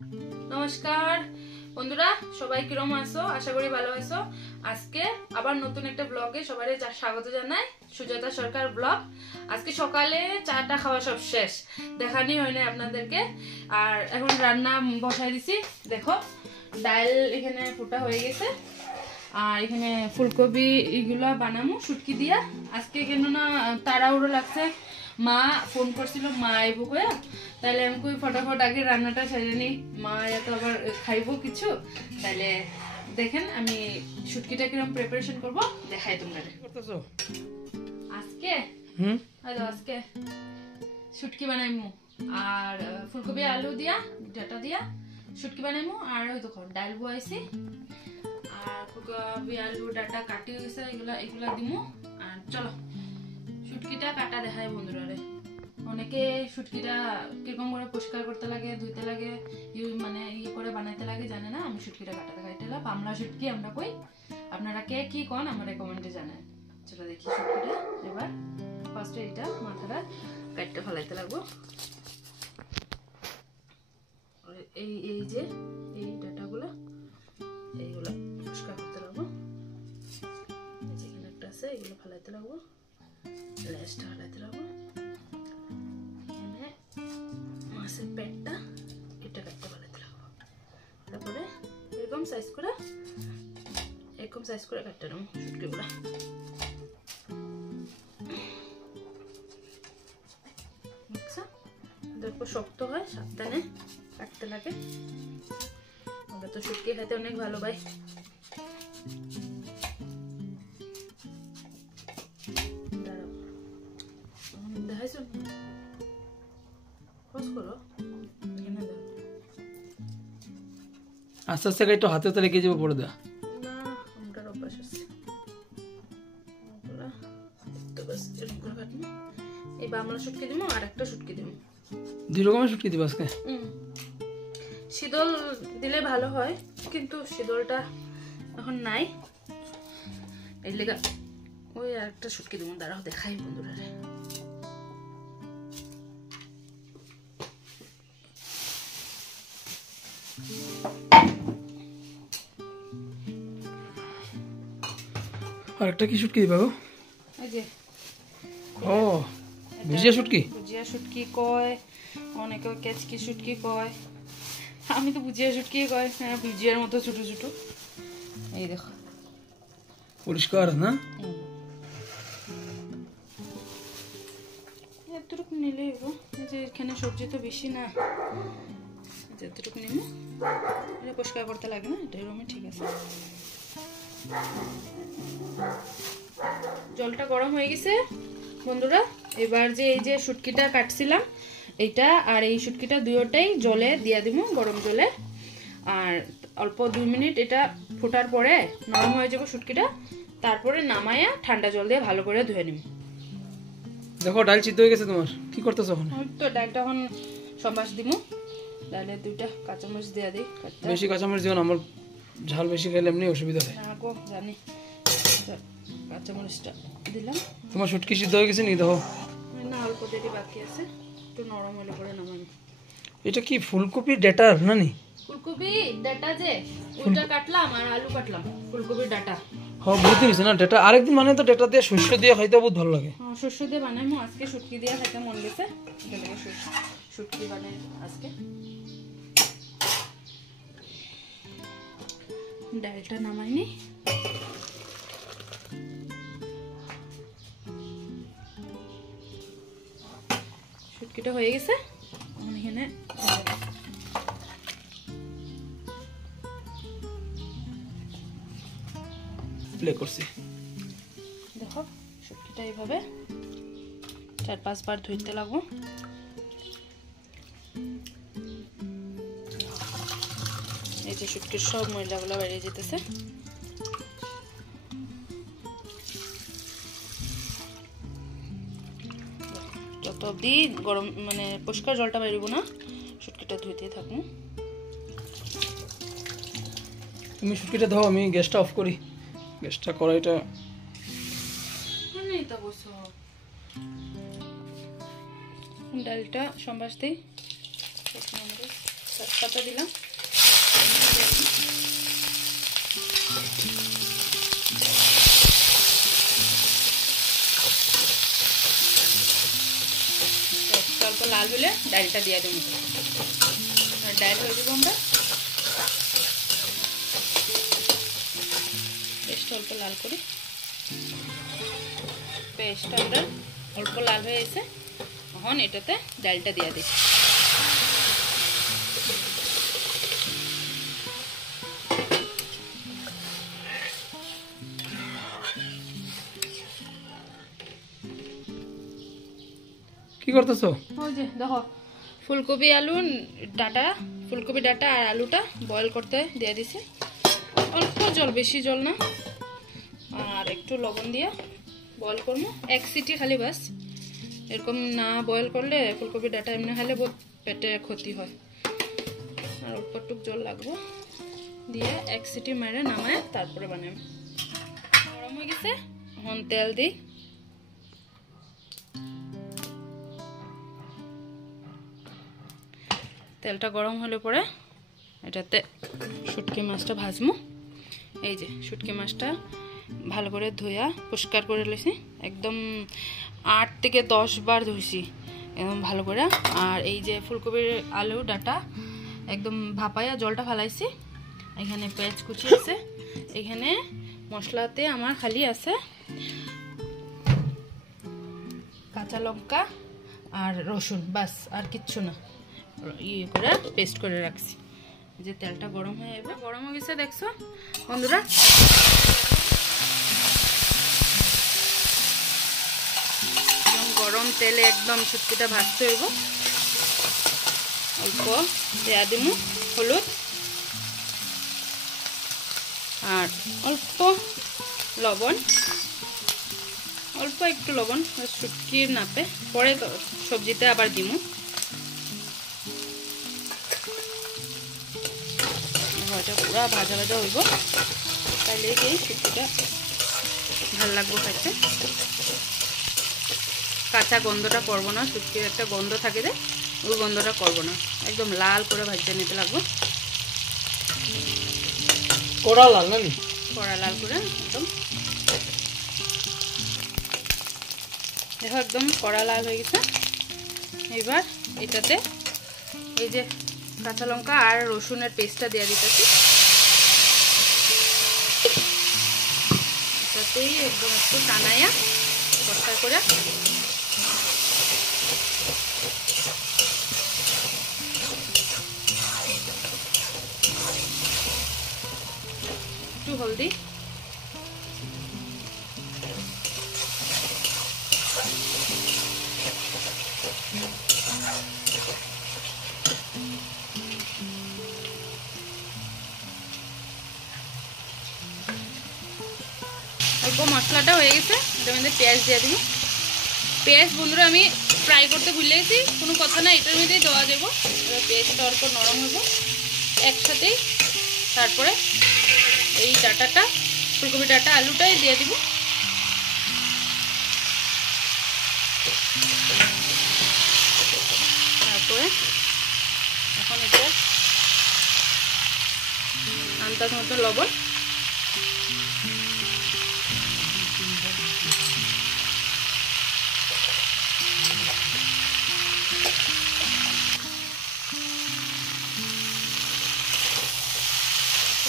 নমস্কার বন্ধুরা, সবাই কিরকম আছো? আশা করি ভালো আছো। আজকে আবার নতুন একটা ব্লগে সবাই স্বাগত জানাই। সুজাতা সরকার ব্লগ। আজকে সকালে চাটা খাওয়া সব শেষ, দেখানি হয় না আপনাদেরকে। আর এখন রান্না বসাই দিছি। দেখো, ডাল এখানে ফুটা হয়ে গেছে, আর এখানে ফুলকপি এগুলো বানামু শুটকি দিয়া। আজকে কেন না তাড়াহুড়ো লাগছে, মা ফোন করছিল, মা আইব কয়া, তাহলে আমি কই ফটাফট আগে রান্নাটা সেরে নিই, মা এত আবার খাইবো কিছু। তাহলে দেখেন আমি শুটকিটা কিরকম প্রিপারেশন করব দেখাই তোমরা। আজকে আজকে শুটকি বানাইমু, আর ফুলকপি আলু দিয়া ডাটা দিয়া শুটকি বানাইমু। আর ওই দেখো ডাল বয়াইছি, আর ফুলকপি আলু ডাটা কাটি হয়েছে, এগুলা দিমু। আর চলো শুটকিটা কাটা দেখায় বন্ধুরা। অনেকে শুটকিটা কিরকম করে পরিষ্কার করতে লাগে, ধুইতে লাগে, মানে ইয়ে করে বানাইতে লাগে জানে না। আমি শুটকিটা কাটা দেখাই। এটা হলো পামলা শুটকি আমরা কই, আপনারা কে কি কোন আমার কমেন্টে জানায়। চলো দেখি শুটকিটা। এবার ফার্স্টে এটা মাথাটা কাটতে ফেলাইতে লাগবো। এই যে এই ডাটাগুলো এইগুলো পরিষ্কার করতে লাগবো। যেখানে একটা আছে এগুলো ফেলাইতে লাগবো, লেজটা ফেলাইতে লাগবো। মাছের পেটটা এটা কাটতে ফেলাইতে লাগবো। তারপরে এরকম সাইজ করে কাটতে নেবো শুটকিগুলো। দেখো শক্ত হয়, সাবধানে কাটতে লাগে। আমরা তো শুটকি খেতে অনেক ভালো পাই। দেখাইছো আস্তে আস্তে একটু হাতে তো রেখে যাবো পড়ে দেওয়া না, আমার অভ্যাস আছে। এই বামলা শুটকি দিব, আর একটা শুটকি দিব। দুই রকমের শুটকি দিব আজকে। শীতল দিলে ভালো হয়, কিন্তু শীতলটা এখন নাই, এই লেগা ওই আর একটা শুটকি দিব। দাঁড়াও দেখাই বন্ধুরা। আর একটা কি শুটকি দিবা গো? এই যে ও ভুজিয়া শুটকি কয়, অনেকে কেচকি শুটকি কয়, আমি তো ভুজিয়া শুটকি কয়। হ্যাঁ, ভুজিয়ার মতো ছোট ছোট। এই দেখো পরিষ্কার না, এতটুকু নিলেই হবো। যে এখানে সবজি তো বেশি না, এতটুকু নিব। এটা পরিষ্কার করতে লাগে না, এটা এরকমই ঠিক আছে। জলটা গরম হয়ে গেছে বন্ধুরা। এবার যে এই যে শুটকিটা কাটছিলাম এইটা আর এই শুটকিটা দুটোটাই জলে দিয়ে দিব, গরম জলে। আর অল্প 2 মিনিট এটা ফোটার পরে নরম হয়ে যাবে শুটকিটা। তারপরে নামায়া ঠান্ডা জল দিয়ে ভালো করে ধুয়ে নিব। দেখো ডাল সিদ্ধ হয়ে গেছে তোমার, কি করতেছো এখন? তো ডালটা এখন সম্বাস দিব। ডালে 2টা কাঁচামরিচ দিয়ে দিই। বেশি কাঁচামরিচ দিও না, আমার ঝাল বেশি খেলে এমনি অসুবিধা হয়। না গো, জানি। কাঁচামরিচটা দিলাম। তোমার শুটকি সিদ্ধ হয়ে গেছে নি? দেখো না, অল্প দেরি বাকি আছে, একটু নরম হলে পরে নামাবো। এটা কি ফুলকপি ডাটার না নি? ফুলকপি ডাটা যে ওটা কাটলাম, আর আলু কাটলাম। ফুলকপি ডাটা হ্যাঁ বুঝতে পেরেছি না, ডাটা আরেকদিন মানে তো ডাটা দিয়ে শস্য দিয়ে খাইতে বহুত ভালো লাগে। হ্যাঁ, শস্য দিয়ে বানাইমু। আজকে শুটকি দিয়ে খাইতে মন গেছে, এটা লাগে শুটকি বানাই আজকে। ডালটা নামাইনি। শুটকিটা হয়ে গেছে, এখানে প্লে করছি। দেখো শুটকিটা এইভাবে 4-5 বার ধুইতে লাগবো। এই যে শুটকির সব ময়লাগুলো বেরিয়ে যেতেছে। যত অব্দি গরম মানে পরিষ্কার জলটা বেরিব না, শুটকিটা ধুইতেই থাকবো। তুমি শুটকিটা দাও, আমি গ্যাসটা অফ করি। গ্যাসটা কড়াইটা নেই তো বসো। ডালটা সম্বাস দিই। তেজপাতা দিলাম, অল্প লাল হলে ডালটা দিয়ে দেবো। আর ডাল হয়ে দেবো আমরা, পেস্ট অল্প লাল করি। পেস্টটা আমরা অল্প লাল হয়ে এসে এখন এটাতে ডালটা দিয়ে দিই। কি করতেছো? ওই যে দেখো ফুলকপি আলু ডাটা, ফুলকপি ডাটা আর আলুটা বয়েল করতে দিয়ে দিছি। অল্প জল, বেশি জল না, আর একটু লবণ দিয়ে বয়েল করবো 1 সিটি খালি বাস। এরকম না বয়েল করলে ফুলকপি ডাটা এমনি খাইলে বহুত পেটে ক্ষতি হয়। আর অল্প একটু জল লাগবো দিয়ে 1 সিটি মেরে নামায় তারপরে বানাই। গরম হয়ে গেছে, এখন তেল দিই। তেলটা গরম হলে পরে এটাতে শুটকি মাছটা ভাজবো। এই যে শুটকি মাছটা ভালো করে ধুয়া পরিষ্কার করে লেছি, একদম 8 থেকে 10 বার ধুইছি একদম ভালো করে। আর এই যে ফুলকপির আলু ডাটা একদম ভাপাইয়া জলটা ফালাইছি। এখানে পেঁয়াজ কুচি আছে, এখানে মশলাতে আমার খালি আছে কাঁচা লঙ্কা আর রসুন, বাস আর কিচ্ছু না। ইয়ে করে পেস্ট করে রাখছি। যে তেলটা গরম হয়ে যাবে, গরম হয়ে গেছে দেখছো বন্ধুরা। একদম গরম তেলে একদম শুটকিটা ভাজতে হইব। অল্প দেয়া দিমু হলুদ আর অল্প লবণ, অল্প একটু লবণ শুটকির নাপে, পরে সবজিতে আবার দিমু। এটা পুরা ভাজা ভাজা হইব, তাইলে এই শুটকিটা ভাল লাগবে খাইতে। কাঁচা গন্ধটা করবো না, শুটকির একটা গন্ধ থাকে যে ওই গন্ধটা করবো না, একদম লাল করে ভাজতে নিতে লাগবো। কড়া লাল না, কড়া লাল করে একদম। দেখো একদম কড়া লাল হয়ে গেছে। এবার এটাতে এই যে কাঁচা লঙ্কা আর রসুনের পেস্টটা দিয়ে দিতেছি। এটাতেই একদম একটু টানাইয়া কষা করে একটু হলদি, অল্প মশলাটা হয়ে গেছে, এটার মধ্যে পেঁয়াজ দিয়ে দিব। পেঁয়াজ বন্ধুরা আমি ফ্রাই করতে ভুলে গেছি, কোনো কথা না, এটার মধ্যেই দেওয়া দেবো। এবার পেঁয়াজটা অল্প নরম হবো একসাথেই, তারপরে এই ডাটাটা ফুলকপি ডাটা আলুটাই দিয়ে দিব। তারপরে এখন এটা আন্দাজ মতো লবণ,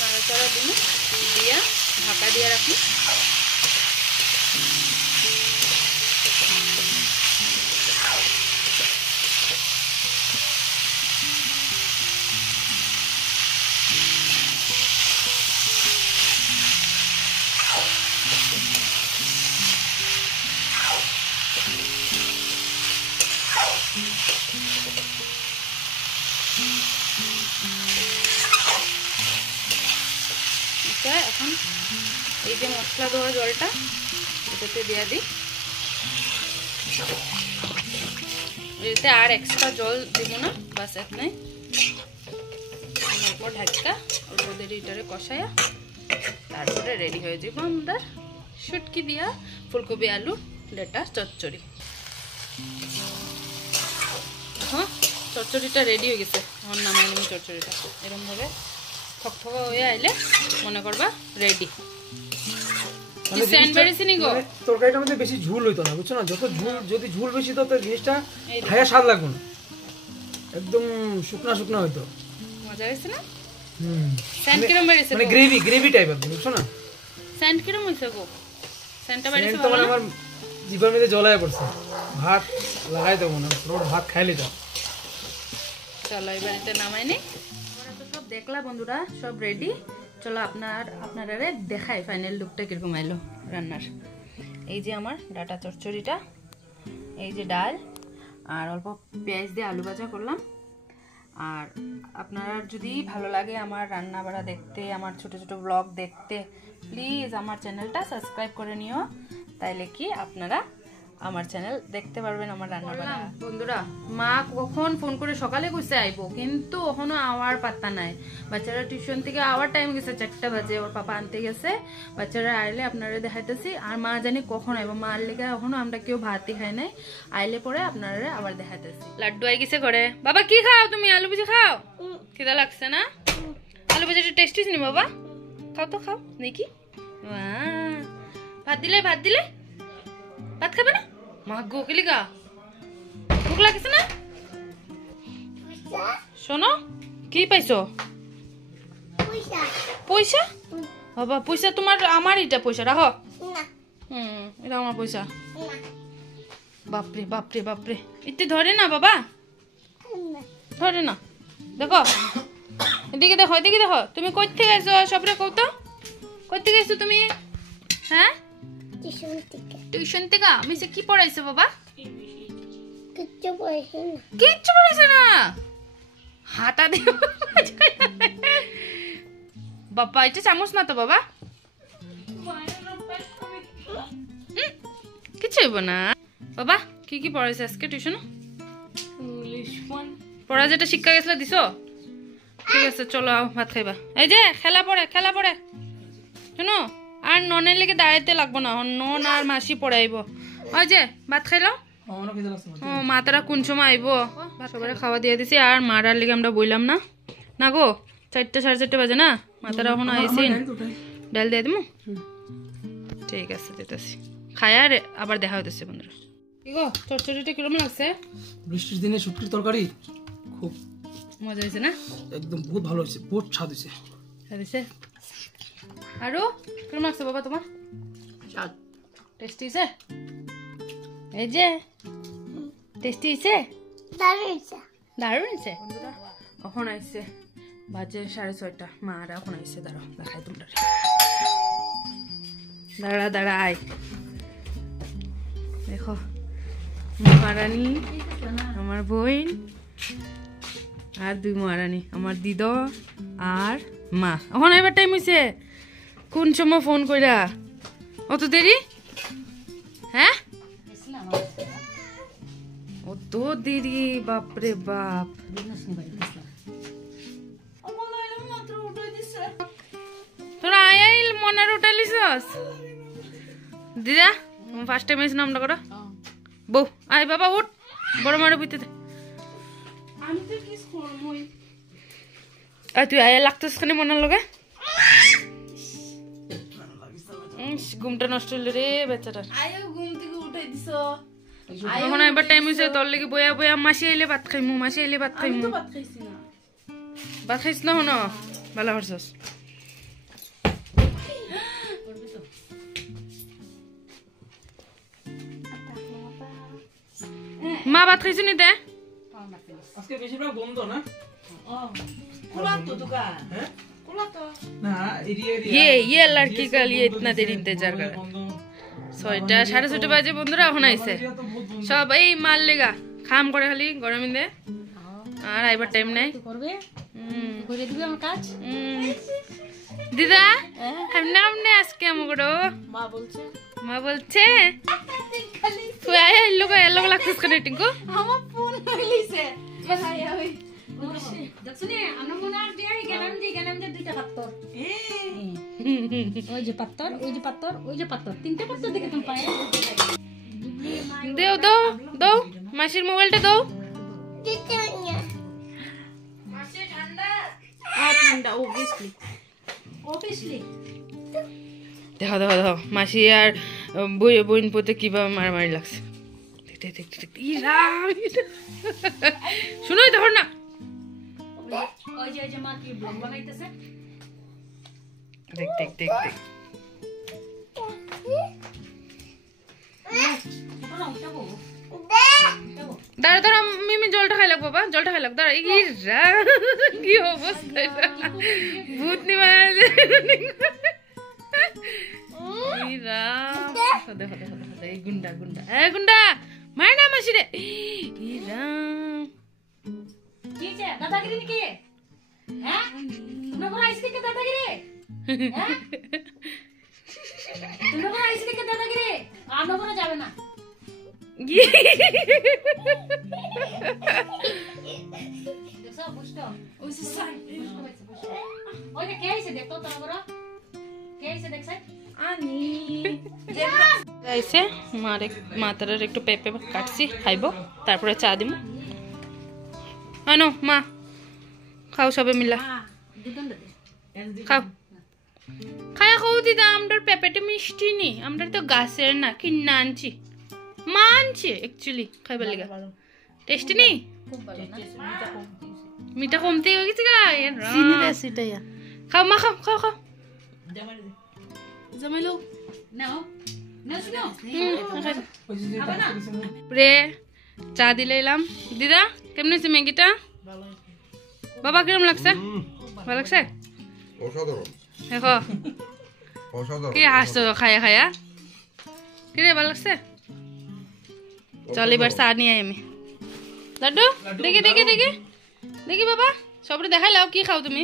নাড়াচাড়া দিন দিয়া ঢাকা দিয়ে রাখি। এখন এই যে মশলা ধোয়া জলটা এটাতে দিয়ে দিই। এতে আর এক্সট্রা জল দিব না, বাস এতনাই। অল্প ঢাকা অল্প দেরি এটারে কষায়া তারপরে রেডি হয়ে যাব আমাদের শুটকি দিয়া ফুলকপি আলু ডাটা চচ্চড়ি। হ্যাঁ চচ্চড়িটা রেডি হয়ে গেছে, আমার নামাই নেবো চচ্চড়িটা। এরকম ভাবে থকথকা হয়ে আইলে মনে করবা রেডি। তরকারিটার মধ্যে বেশি ঝুল হইতো না, বুঝছো না? যত ঝুল, যদি ঝুল বেশি তো জিনিসটা খাইয়া স্বাদ লাগবে না, একদম শুকনা শুকনা হইতো। মজা হয়েছে না? স্যান্ড কিরম বেরিয়েছে? মানে গ্রেভি টাইপের, বুঝছো না? স্যান্ড কিরম হয়েছে গো? স্যান্ডটা বেরিয়েছে তো মানে আমার জিভার মধ্যে জলায় পড়ছে, ভাত লাগাই দেবো না, পুরো ভাত খাইলে যাও। চলো এবার এটা নামাই নি। আমরা তো সব দেখলা বন্ধুরা, সব রেডি। চলো আপনারা দেখাই ফাইনাল লুকটা কিরকম আইলো রান্নার। এই যে আমার ডাটা চচ্চড়িটা, এই যে ডাল, আর অল্প পেঁয়াজ দিয়ে আলু ভাজা করলাম। আর আপনারা যদি ভালো লাগে আমার রান্না বাড়া দেখতে, আমার ছোট ছোট ব্লগ দেখতে, প্লিজ আমার চ্যানেলটা সাবস্ক্রাইব করে নিও, তাইলে কি আপনারা আমার চ্যানেল দেখতে পারবেন আমার রান্না বাড়া। বন্ধুরা, মা কখন ফোন করে সকালে কইছে আইবো, কিন্তু এখনো আওয়ার পাত্তা নাই। বাচ্চারা টিউশন থেকে আওয়ার টাইম গেছে 4টা বাজে, ওর পাপা আনতে গেছে। বাচ্চারা আইলে আপনারা দেখাইতেছি, আর মা জানি কখন আইবো। মার লেগে এখনো আমরা কেউ ভাতই খাই নাই, আইলে পরে আপনারা আবার দেখাইতেছি। লাড্ডু আই গেছে ঘরে। বাবা কি খাও তুমি? আলু ভাজি খাও? খিদা লাগছে না? আলু ভাজিটা টেস্টি নি বাবা? খাও তো, খাও নাকি। ভাত দিলে ভাত খাবে না? মা গো কেলিকা ভুক লাগছে না? শোনো, কি পাইছো? পয়সা? বাবা পয়সা তোমার? আমার এটা পয়সা রাখো। এটা আমার পয়সা। বাপরে বাপরে বাপরে, একটু ধরে না বাবা, ধরে না। দেখো এদিকে দেখো, এদিকে দেখো। তুমি কই থেকে আইছো? সবরে কও তো, কই থেকে আইছো তুমি? হ্যাঁ, টিউশন থেকে। আমি সে কি পড়াইছো বাবা? কিচ্ছু পড়াইছো না? হাতা দিও বাবা, এটা চামচ না তো বাবা, কিচ্ছু হইব না বাবা। কি কি পড়াইছে আজকে টিউশন? পড়া যেটা শিক্ষা গেছিল দিছো? ঠিক আছে চলো ভাত খাইবা। এই যে খেলা পড়ে শুনো, আর ননের লেগে দাঁড়াইতে লাগবো না, নন আর মাসি পড়াইব। ওই যে ভাত খাইলো। মা তারা কোন সময় আইব? সবাই খাওয়া দিয়ে দিছি, আর মারার লেগে আমরা বইলাম না না গো। 4টা 4:30 বাজে না, মা তারা এখনো আইসিন। ডাল দিয়ে দিমু? ঠিক আছে দিতেছি, খাই আর আবার দেখা হইতেছে বন্ধুরা। কি গো চচ্চড়িটা কিরকম লাগছে? বৃষ্টির দিনে শুটকির তরকারি খুব মজা হয়েছে না? একদম বহুত ভালো হয়েছে, বহুত স্বাদ হয়েছে। আরো কিরকম লাগছে বাবা তোমার? টেস্টি হয়েছে? এই যে টেস্টি হয়েছে, দারুণ হয়েছে। বন্ধুরা এখন আইসে বাজে 6:30, মা আর এখন আইসে। দাঁড়াও দেখাই তোমরা, দাঁড়া আয় দেখো। মহারানী আমার বোন, আর 2 মহারানী, আমার দিদ আর মা। এখন এবার টাইম হয়েছে, কোন সময় ফোন কইরা? অত দেরি? হ্যাঁ অত দেরি? বাপরে বাপ। তোরা আইল মনের উঠাইলিস দিদা? ফার্স্ট টাইম এসে নামটা করো বউ। আয় বাবা উঠ, বড় মারে বুঝতে দে। তুই আয় লাগতেছ খানি মনের লগে। ঘুমটা নষ্ট হইল রে বেচারার। এখন এবার টাইম হয়েছে, তোর লেগে বয়া বয়া। মাসি আইলে ভাত খাইমু, মাসি আইলে ভাত খাইমু। ভাত খাইছ না? হনো ভালো করছস। মা ভাত খাইছো নি? তে আজকে বেশিরভাগ বন্ধ না? खुला तो दुकान है? खुला तो ना एरिया ये लड़की का लिए इतना देर इंतजार कर। 6টা 6:30 বাজে বন্ধুরা, এখন আইছে সব। এই মাল লেগা খাম করে খালি গরম দে, আর আইবার টাইম নাই। করবে করে দিবে আমার কাজ। দিদা আমনে আজকে আমগো মা বলছে তুই আয় লোক এলো লাগছিস কেন? টিঙ্কু আমার ফোন হইলিছে ভাই ওই দেখছনি আমরা মনে আর দিই গেলাম যে 2টা পাত্তর। ওই যে পাত্তর, ওই যে পাত্তর, ওই যে পাত্তর, 3টে পাত্তর দেখে তুমি পায়। দেও দাও দাও মাসির মোবাইলটা দাও। ঠান্ডা obviously দেখো দেখো দেখো মাসি আর বোন পোতে কিভাবে মারামারি লাগছে দেখতে দেখতে দেখতে শুনোই দেখো না ওই যে মা কি ব্লগ বানাইতেছে দেখ দেখ দেখ দেখ দাঁড়া দাঁড়া মিমি জলটা খাই লাগ বাবা জলটা খাই লাগ দাঁড়া কি অবস্থা এটা ভূত নি বানাইছে দেখো দেখো দেখো এই গুন্ডা গুন্ডা গুন্ডা মার না মাসি রে কি যে দাদাগিরি নাকি হ্যাঁ তোমরা বড় আইসি থেকে দাদাগিরি হ্যাঁ তোমরা বড় আইসি থেকে দাদাগিরি আমরা বড় যাবে না দেখো বুঝতো ওই সাই ওই কে আইছে দেখতো তোমরা বড় কে আইছে দেখছ আনি আইছে মাতার একটু পেঁপে কাটছি খাইব তারপরে চা দিমু আনো মা খাও সবে মিলা খাও খায়া খাও দিদা আমরার পেঁপেটা মিষ্টি নি আমরা তো গাছের না কিনা আনছি মা আনছে অ্যাকচুয়ালি খাইবার লেগে টেস্টি নি মিঠা কমতে হয়ে গেছে গা খাও মা খাও খাও খাও জমাইলো নাও নাও শুনো রে চা দিলে এলাম দিদা কেমন হয়েছে ম্যাগিটা বাবা কিরম লাগছে ভালো লাগছে অসাধারণ দেখো অসাধারণ কি হাসছো খায়া খায়া কি রে ভালো লাগছে চল এবার চা নিয়ে আই আমি লাড্ডু দেখি দেখি দেখি দেখি বাবা সবরে দেখাই লাও কি খাও তুমি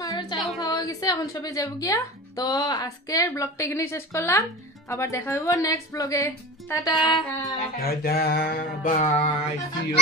মায়ের চাও খাওয়া হয়ে গেছে এখন সবে যাবো গিয়া তো আজকের ব্লগটা এখানে শেষ করলাম আবার দেখা হইব নেক্সট ব্লগে tata tata bye see you